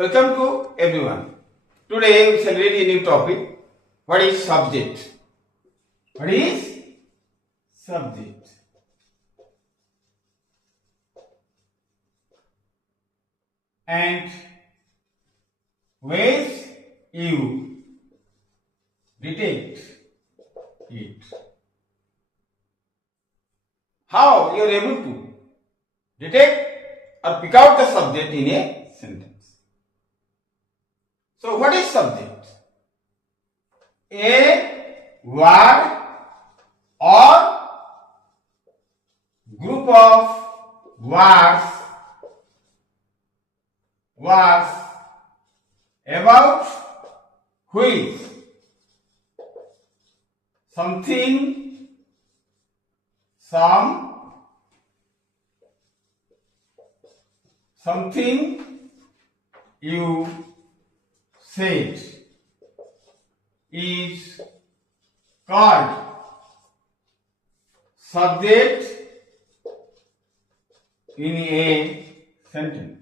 Welcome to everyone. Today we shall read a new topic. What is subject? What is subject? And ways you detect it. How you are able to detect or pick out the subject in a sentence. So what is subject? A word or group of words about which something, something you said is called subject in a sentence.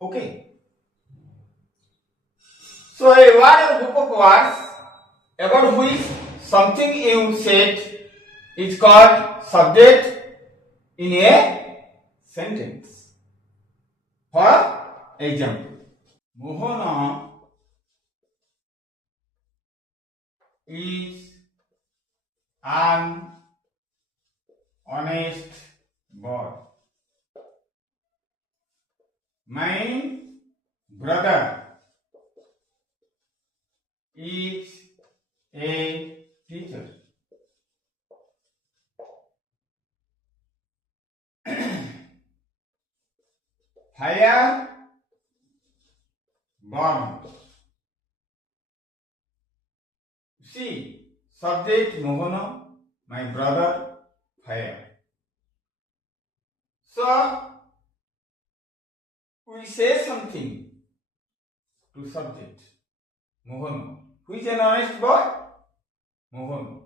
Okay. So a word or group of words about which something you said is called subject in a sentence. For example, Mohana is an honest boy. My brother is a teacher. Fire burns. See, subject Mohana, my brother, fire. So, we say something to subject. Mohan. Who is an honest boy? Mohan.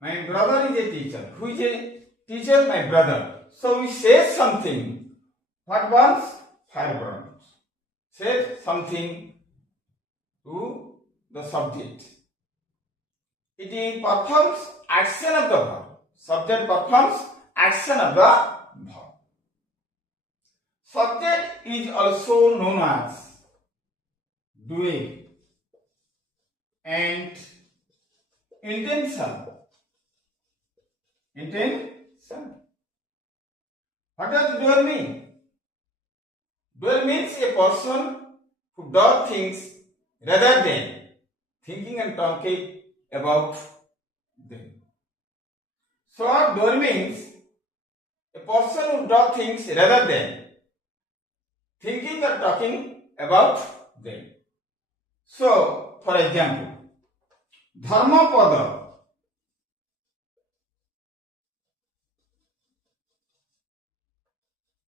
My brother is a teacher. Who is a teacher? My brother. So we say something. What burns? Fire burns. Say something to the subject. It performs action of the verb. Subject performs action of the verb. Subject is also known as doing and intention. Intention. What does doer mean? Doer means a person who does things rather than thinking and talking about them. So doer means a person who does things rather than thinking or talking about them. So, for example, Dharmapada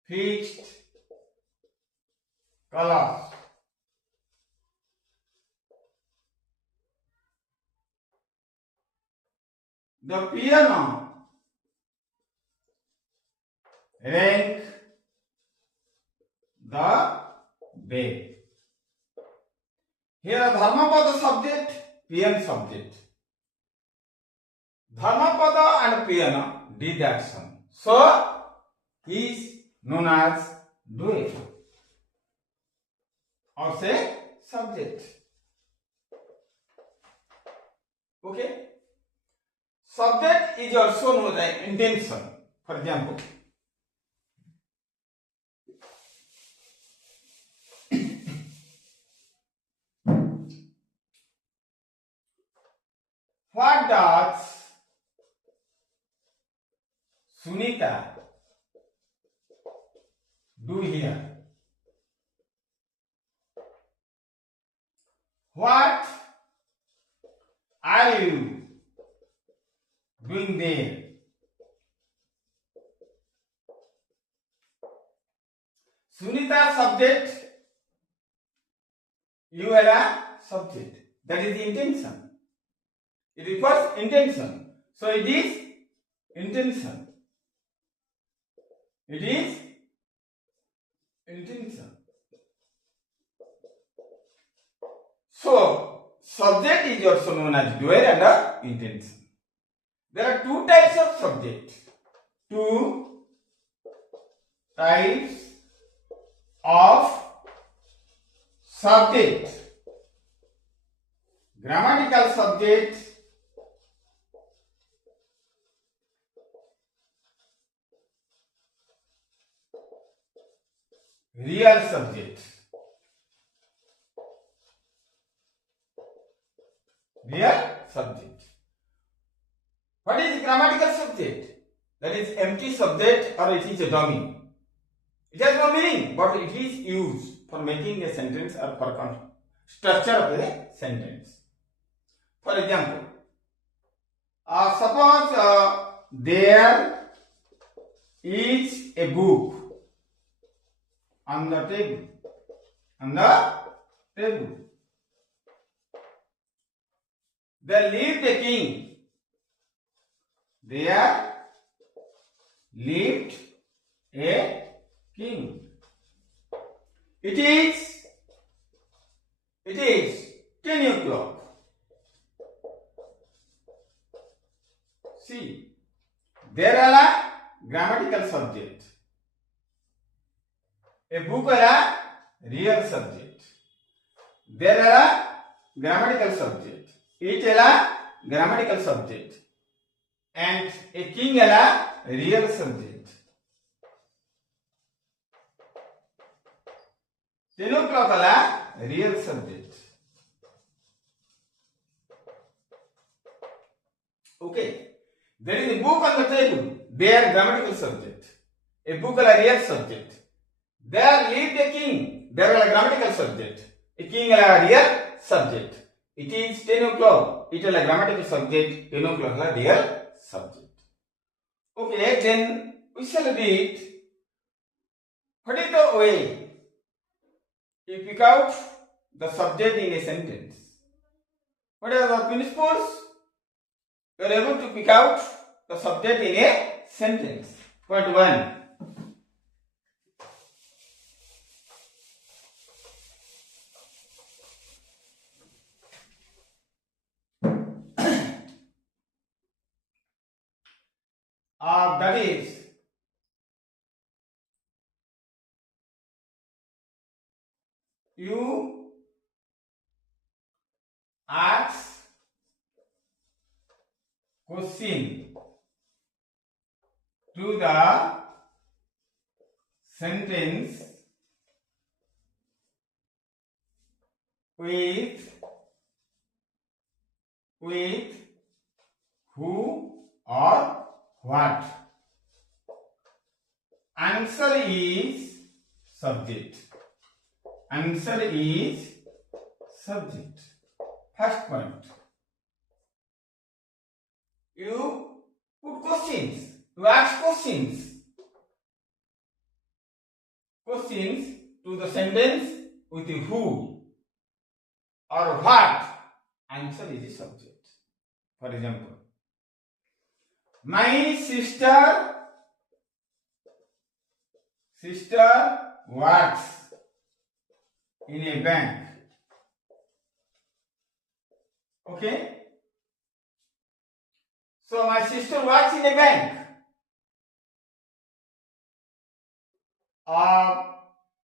fixed colors. The piano rang the bell. Here Dharmapada subject, piano subject. Dharmapada and piano did action. So, he is known as doer or say subject. Okay? Subject is also known as intention. For example, what does Sunita do here? What are you doing there? Sunita subject, you are a subject. That is the intention. It requires intention. So it is intention. It is intention. So, subject is also known as doer and intention. There are two types of subject. Two types of subject. Grammatical subject real subject. Real subject. What is grammatical subject? That is empty subject or it is a dummy. It has no meaning, but it is used for making a sentence or for structure of a sentence. For example, suppose there is a book on the table. On the table. There lived a king. There lived a king. It is 10 o'clock. See, there are a grammatical subject. A book is a real subject. There are a grammatical subject. It is a grammatical subject. And a king is a real subject. 10 o'clock is a real subject. Okay. There is a book on the table. They are grammatical subject. A book is a real subject. There lived a king. There is a grammatical subject. A king is a real subject. It is 10 o'clock. It is a grammatical subject. 10 o'clock is a real subject. Okay, then we shall read. What is the way you pick out the subject in a sentence? What are the principles? You are able to pick out the subject in a sentence. Point 1. That is, you ask question to the sentence with who or what. Answer is subject. Answer is subject. First point. You put questions. You ask questions. Questions to the sentence with who or what. Answer is the subject. For example, my sister works in a bank. Okay? So my sister works in a bank.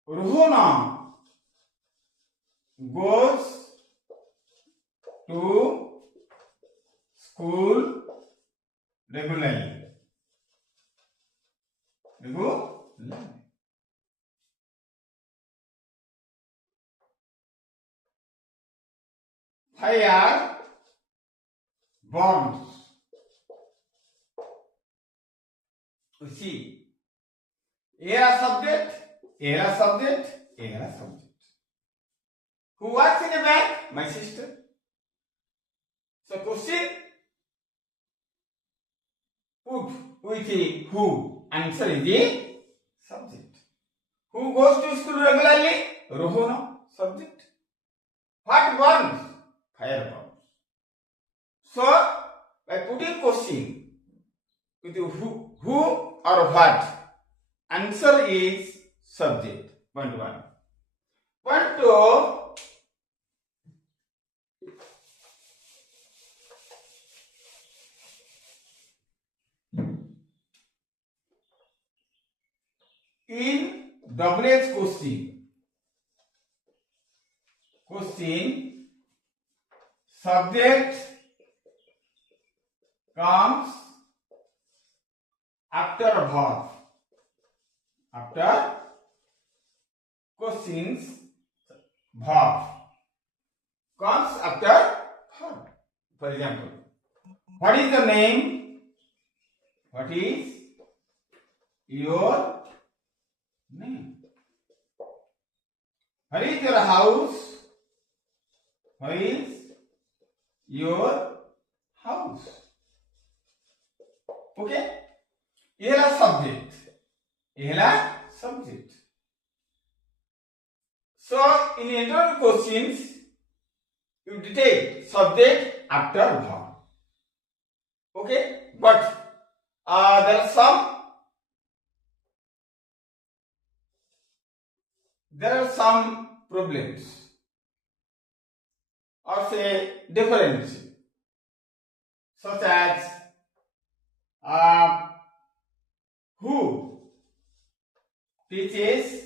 Rohana goes to school regularly. Higher bonds. You see, era subject. Who works in a bank? My sister. So question put with the who. Answer is the subject. Who goes to school regularly? Rohana, subject. What burns? Fire burns. So, by putting question with who or what, answer is subject. Point 1. Point 2. In WH question, subject comes after verb. After questions, verb comes after verb. For example, what is the name? What is your name? Where is your house? Where is your house? Okay? Ela subject. Ela subject. So in interview questions, you detect subject after verb. Okay? But there are some problems, or say difference, such as who teaches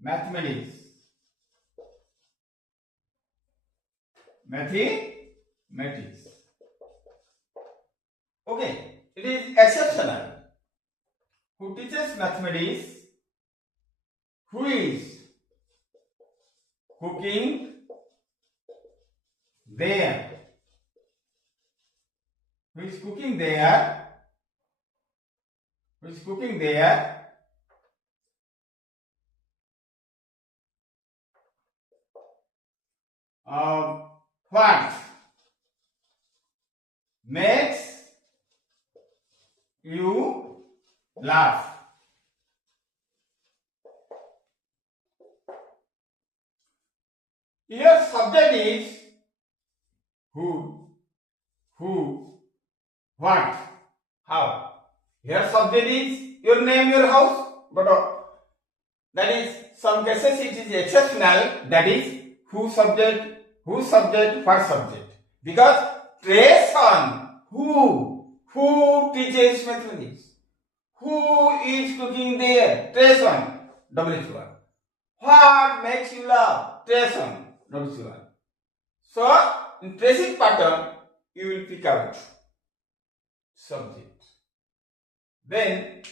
mathematics. Okay, it is exceptional. Who teaches mathematics? Who is cooking there? Who is cooking there? Who is cooking there? What makes you laugh? Here subject is who, what, how. Here subject is your name, your house, but that is some cases it is exceptional, that is who subject, what subject. Because trace on who teaches mathematics, who is cooking there, trace on WH1. What makes you laugh, trace on WH1. So in tracing pattern you will pick out subject. Then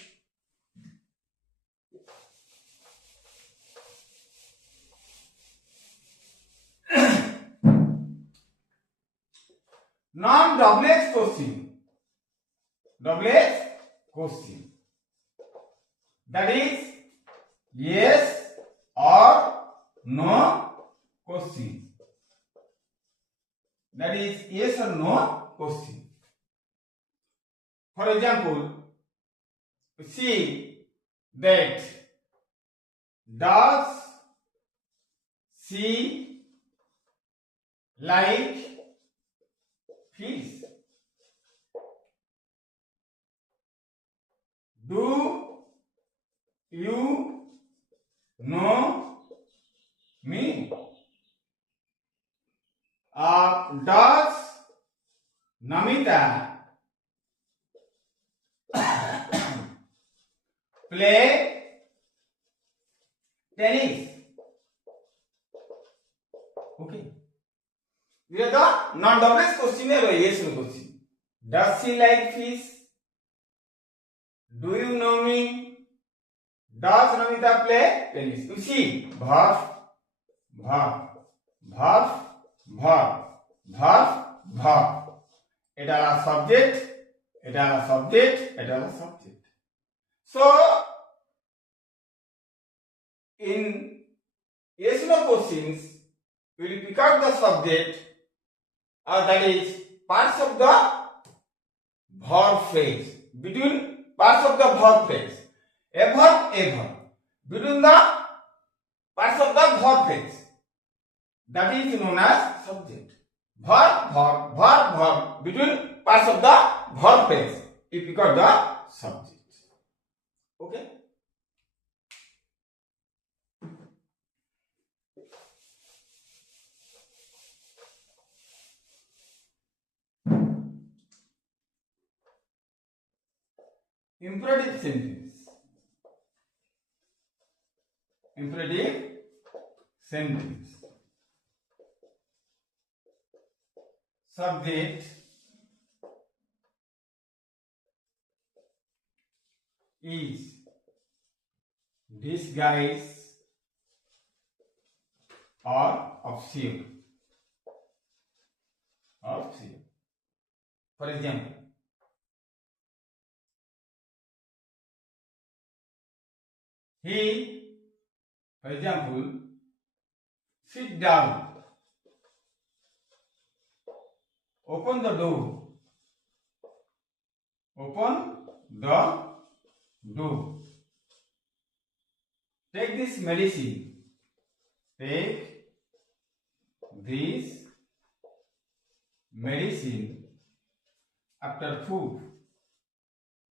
non-WH question. That is yes or no question. That is yes or no question. For example, see that does she like fish? Do you know me? Does Namita play tennis? Okay. These are the non-WH question or yes no question. Does she like fish? Do you know me? Does Namita play tennis? You see, verb. এটা subject. So in yes no questions, we will pick out the subject, that is parts of the verb phrase. Between parts of the verb phrase, a verb. Between the parts of the verb phrase, that is known as subject. Verb. Between parts of the verb phrase, if you got the subject. Okay? Imperative sentence. Imperative sentence. Subject is disguise or obscure. Obscure. For example, he, for example, sit down, open the door, open the door, take this medicine, take this medicine after food,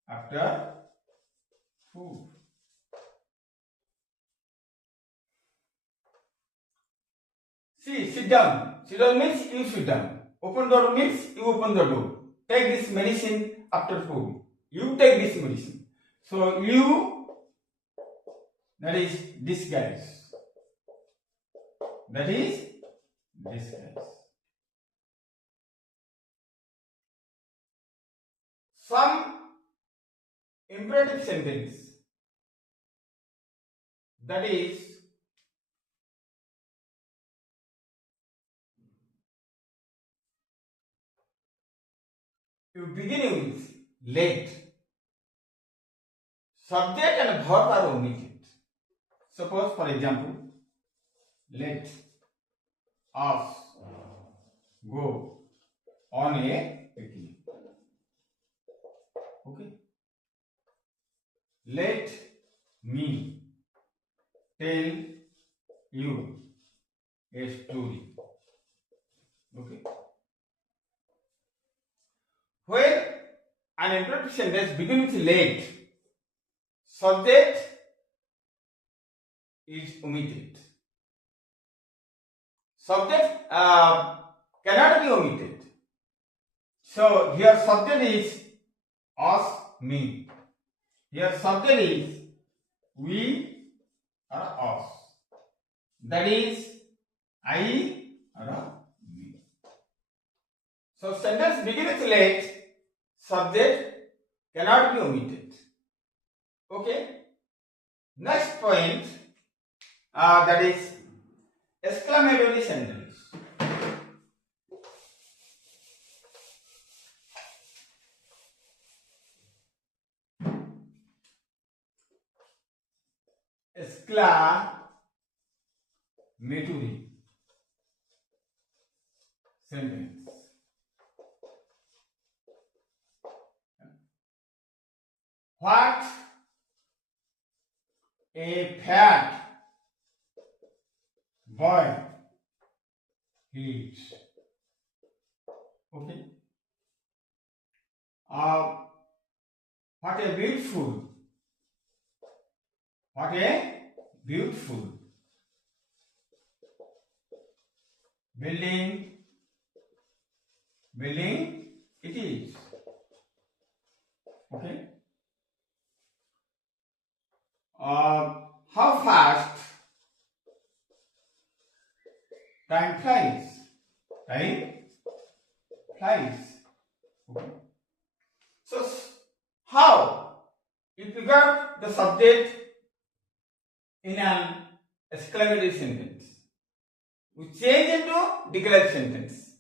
after food. See, sit down. Sit down means you sit down. Open door means you open the door. Take this medicine after food. You take this medicine. So you, that is disguise. That is disguise. Some imperative sentence, that is you begin with let. Subject and verb are omitted. Suppose, for example, let us go on a picnic. Okay. Let me tell you a story. Okay. When an imperative sentence begins with let, subject is omitted. Subject cannot be omitted. So here subject is us, me. Here subject is we or us. That is I or me. So sentence begins with let, subject cannot be omitted. Okay. Next point, that is exclamatory sentence. Exclamatory sentence. What a fat boy eats. Okay. What a beautiful building it is. Okay. How fast time flies. Okay. So how? If you got the subject in an exclamatory sentence, we change into declarative sentence,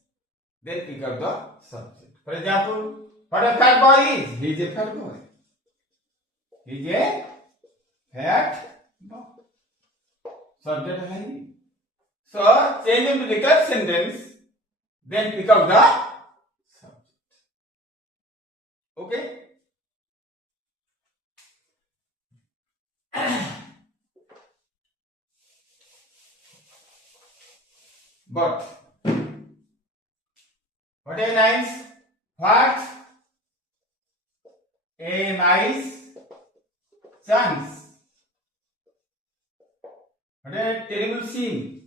then pick up the subject. For example, what a fat boy is? He is a fat boy. He is a fat boy. Subject है. So change into declarative sentence, then pick up the subject. Okay. But what a nice what a nice chance. What a terrible scene.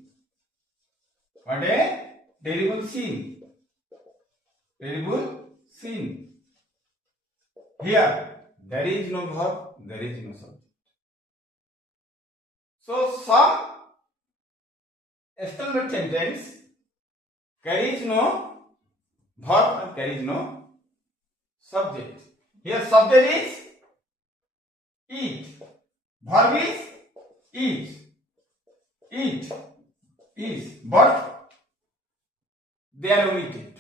What a terrible scene. Terrible scene. Here, there is no verb, there is no subject. So, some external sentence carries no verb and carries no subject. Here, subject is eat. Verb is eat. Eat is, but they are omitted.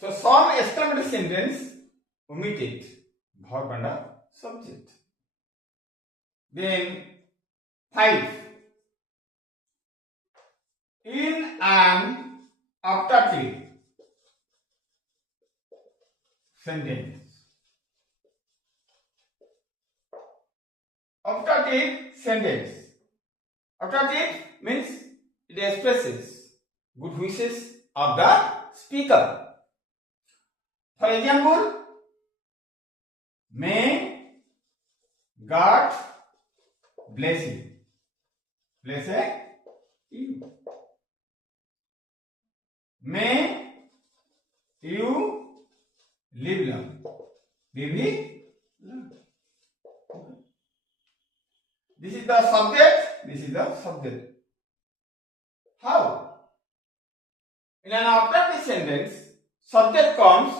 So, some external sentence omitted verb and a subject. Then 5. In an optative sentence. Optative sentence. Optative means it expresses good wishes of the speaker. For example, may God bless you. Bless you. May you live long. Live long. This is the subject. This is the subject. How? In an optative sentence, subject comes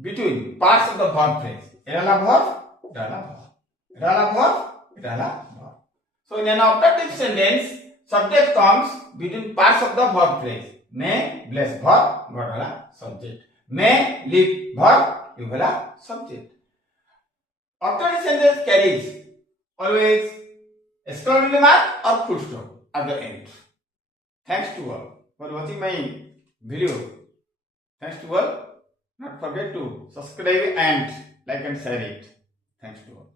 between parts of the verb phrase. Erala verb, idala verb. Erala verb, idala verb. So in an optative sentence, subject comes between parts of the verb phrase. May bless verb, God subject. May live verb, you subject. Optative sentence carries always exclamation mark or full stop at the end. Thanks to all for watching my video. Thanks to all. Not forget to subscribe and like and share it. Thanks to all.